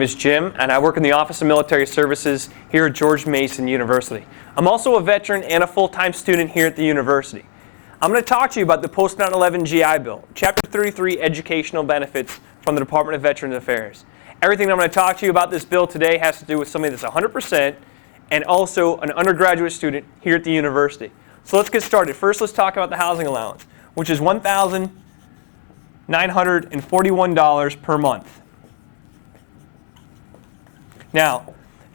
My name is Jim, and I work in the Office of Military Services here at George Mason University. I'm also a veteran and a full-time student here at the university. I'm going to talk to you about the Post 9/11 GI Bill, Chapter 33, Educational Benefits from the Department of Veterans Affairs. Everything I'm going to talk to you about this bill today has to do with somebody that's 100% and also an undergraduate student here at the university. So let's get started. First, let's talk about the housing allowance, which is $1,941 per month. Now,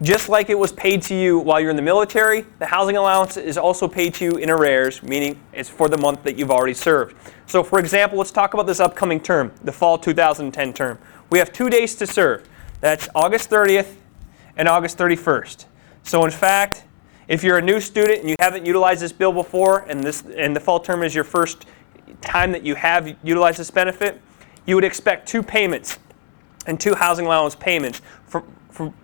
just like it was paid to you while you're in the military, the housing allowance is also paid to you in arrears, meaning it's for the month that you've already served. So for example, let's talk about this upcoming term, the fall 2010 term. We have 2 days to serve. That's August 30th and August 31st. So in fact, if you're a new student and you haven't utilized this bill before, and the fall term is your first time that you have utilized this benefit, you would expect 2 payments and 2 housing allowance payments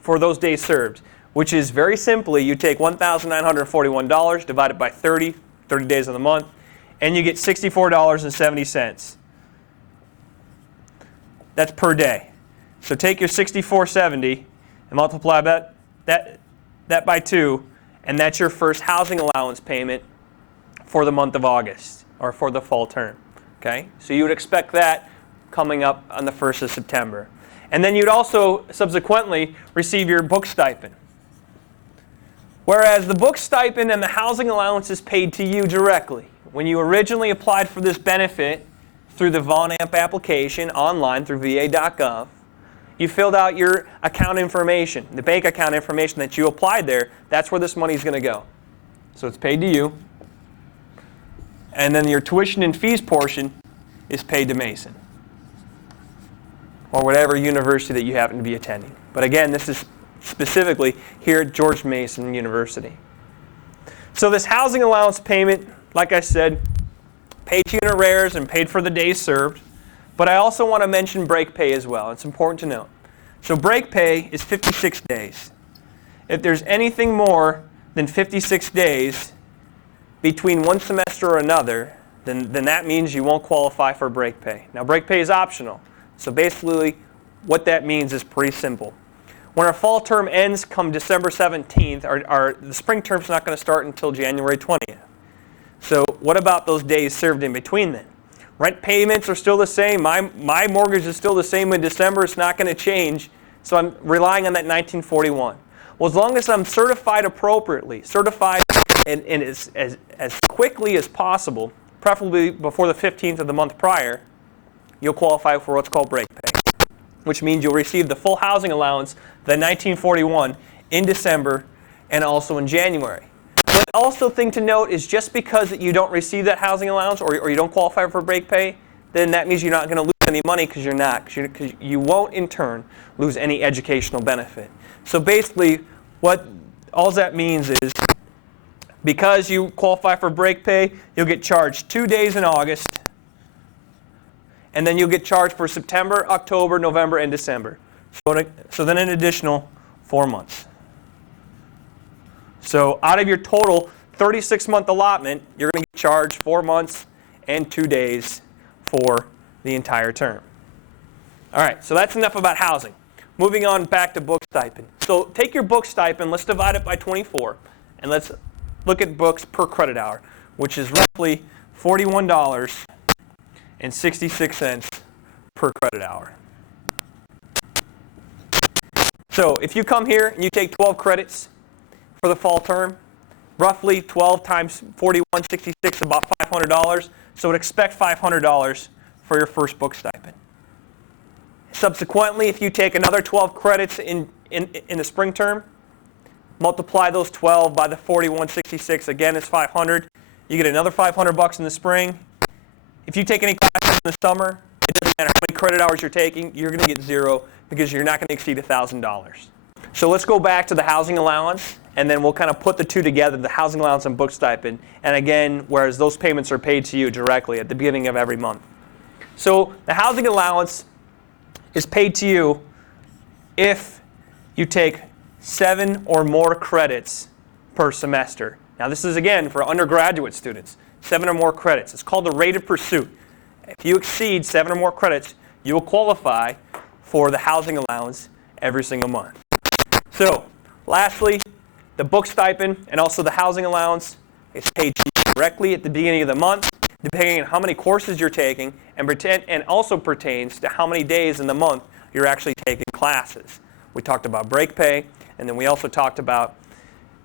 for those days served, which is very simply, you take $1,941 divided by 30 days of the month, and you get $64.70. That's per day. So take your $64.70 and multiply that by 2, and that's your first housing allowance payment for the month of August, or for the fall term. Okay? So you would expect that coming up on the 1st of September. And then you'd also subsequently receive your book stipend. Whereas the book stipend and the housing allowance is paid to you directly. When you originally applied for this benefit through the VonAmp application online through va.gov, you filled out your account information, the bank account information that you applied there. That's where this money is going to go. So it's paid to you. And then your tuition and fees portion is paid to Mason, or whatever university that you happen to be attending. But again, this is specifically here at George Mason University. So this housing allowance payment, like I said, paid to you in arrears and paid for the days served. But I also want to mention break pay as well. It's important to note. So break pay is 56 days. If there's anything more than 56 days between one semester or another, then that means you won't qualify for break pay. Now, break pay is optional. So basically, what that means is pretty simple. When our fall term ends come December 17th, the spring term's not going to start until January 20th. So what about those days served in between then? Rent payments are still the same. My mortgage is still the same in December. It's not going to change. So I'm relying on that 1941. Well, as long as I'm certified appropriately, certified and as quickly as possible, preferably before the 15th of the month prior, you'll qualify for what's called break pay, which means you'll receive the full housing allowance, the 1941, in December and also in January. But also thing to note is just because you don't receive that housing allowance or you don't qualify for break pay, then that means you're not going to lose any money because you're not. Because you won't in turn lose any educational benefit. So basically, what all that means is because you qualify for break pay, you'll get charged 2 days in August, and then you'll get charged for September, October, November, and December. So then an additional 4 months. So out of your total 36-month allotment, you're going to get charged 4 months and 2 days for the entire term. All right, so that's enough about housing. Moving on back to book stipend. So take your book stipend, let's divide it by 24, and let's look at books per credit hour, which is roughly $41.66 per credit hour. So if you come here and you take 12 credits for the fall term, roughly 12 times 41.66, about $500. So would expect $500 for your first book stipend. Subsequently, if you take another 12 credits in the spring term, multiply those 12 by the 41.66, again it's 500. You get another $500 in the spring. If you take any classes in the summer, it doesn't matter how many credit hours you're taking, you're going to get 0 because you're not going to exceed $1,000. So let's go back to the housing allowance, and then we'll kind of put the two together, the housing allowance and book stipend. And again, whereas those payments are paid to you directly at the beginning of every month. So the housing allowance is paid to you if you take 7 or more credits per semester. Now this is again for undergraduate students, 7 or more credits. It's called the rate of pursuit. If you exceed 7 or more credits, you will qualify for the housing allowance every single month. So, lastly, the book stipend and also the housing allowance is paid to you directly at the beginning of the month, depending on how many courses you're taking, and also pertains to how many days in the month you're actually taking classes. We talked about break pay, and then we also talked about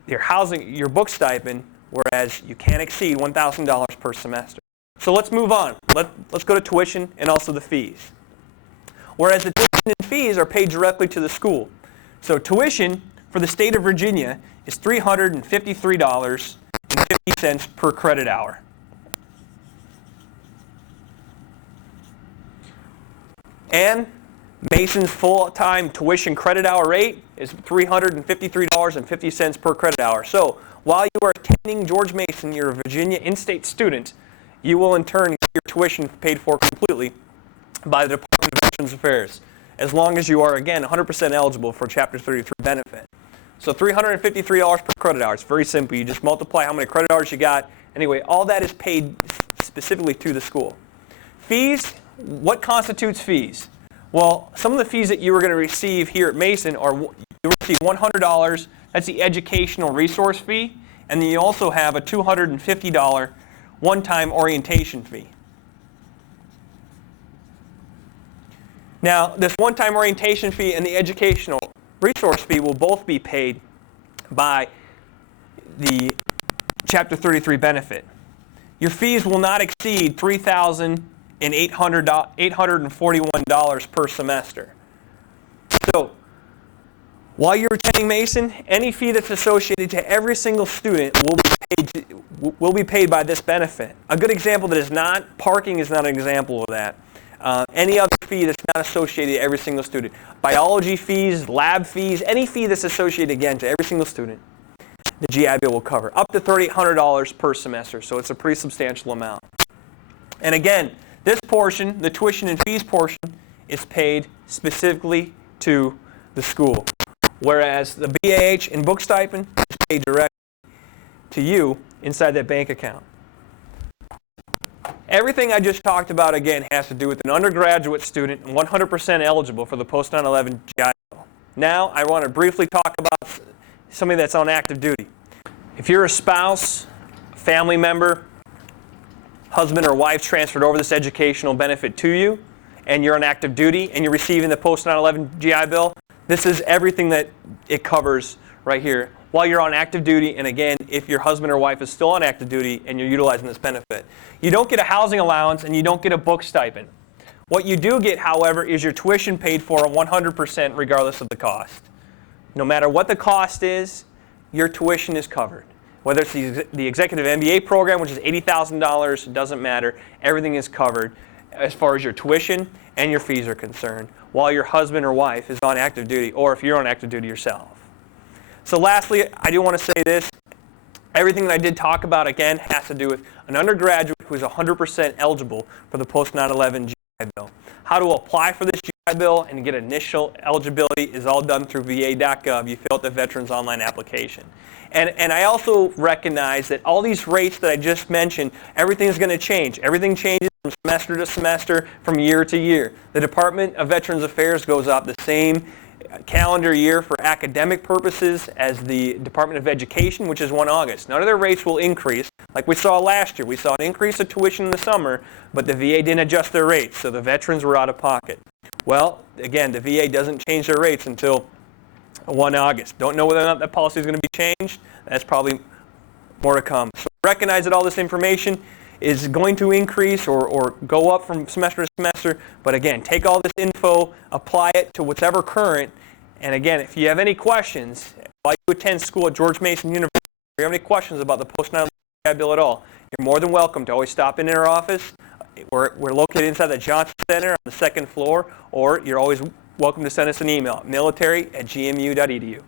your book stipend, whereas you can't exceed $1,000 per semester. So let's move on. Let's go to tuition and also the fees. Whereas the tuition and fees are paid directly to the school. So tuition for the state of Virginia is $353.50 per credit hour. And Mason's full-time tuition credit hour rate is $353.50 per credit hour. So while you are attending George Mason, you're a Virginia in-state student, you will in turn get your tuition paid for completely by the Department of Veterans Affairs, as long as you are, again, 100% eligible for Chapter 33 benefit. So $353 per credit hour. It's very simple. You just multiply how many credit hours you got. Anyway, all that is paid specifically to the school. Fees, what constitutes fees? Well, some of the fees that you are going to receive here at Mason are, you receive $100, that's the educational resource fee, and then you also have a $250 one-time orientation fee. Now, this one-time orientation fee and the educational resource fee will both be paid by the Chapter 33 benefit. Your fees will not exceed $3,841 per semester. So, while you're attending Mason, any fee that's associated to every single student will be paid by this benefit. A good example that is not, parking is not an example of that. Any other fee that's not associated to every single student. Biology fees, lab fees, any fee that's associated, again, to every single student, the GI Bill will cover. Up to $3,800 per semester, so it's a pretty substantial amount. And again, this portion, the tuition and fees portion, is paid specifically to the school, whereas the BAH and book stipend is paid directly to you inside that bank account. Everything I just talked about, again, has to do with an undergraduate student 100% eligible for the post 9/11 GI Bill. Now, I want to briefly talk about somebody that's on active duty. If you're a spouse, family member, husband or wife transferred over this educational benefit to you, and you're on active duty, and you're receiving the post 9/11 GI Bill, this is everything that it covers right here while you're on active duty, and again, if your husband or wife is still on active duty and you're utilizing this benefit. You don't get a housing allowance and you don't get a book stipend. What you do get, however, is your tuition paid for 100% regardless of the cost. No matter what the cost is, your tuition is covered. Whether it's the executive MBA program, which is $80,000, it doesn't matter. Everything is covered as far as your tuition and your fees are concerned while your husband or wife is on active duty, or if you're on active duty yourself. So lastly, I do want to say this. Everything that I did talk about, again, has to do with an undergraduate who is 100% eligible for the post 9/11 GI Bill. How to apply for this GI Bill and get initial eligibility is all done through va.gov. You fill out the Veterans Online application. And I also recognize that all these rates that I just mentioned, everything is going to change. Everything changes from semester to semester, from year to year. The Department of Veterans Affairs goes up the same calendar year for academic purposes as the Department of Education, which is 1 August. None of their rates will increase. Like we saw last year, we saw an increase of tuition in the summer, but the VA didn't adjust their rates, so the veterans were out of pocket. Well, again, the VA doesn't change their rates until 1 August. Don't know whether or not that policy is going to be changed. That's probably more to come. So recognize that all this information is going to increase or go up from semester to semester. But again, take all this info, apply it to whatever current. And again, if you have any questions while you attend school at George Mason University, if you have any questions about the post 9/11 GI Bill at all, you're more than welcome to always stop in our office. We're located inside the Johnson Center on the 2nd floor, or you're always welcome to send us an email, military@gmu.edu.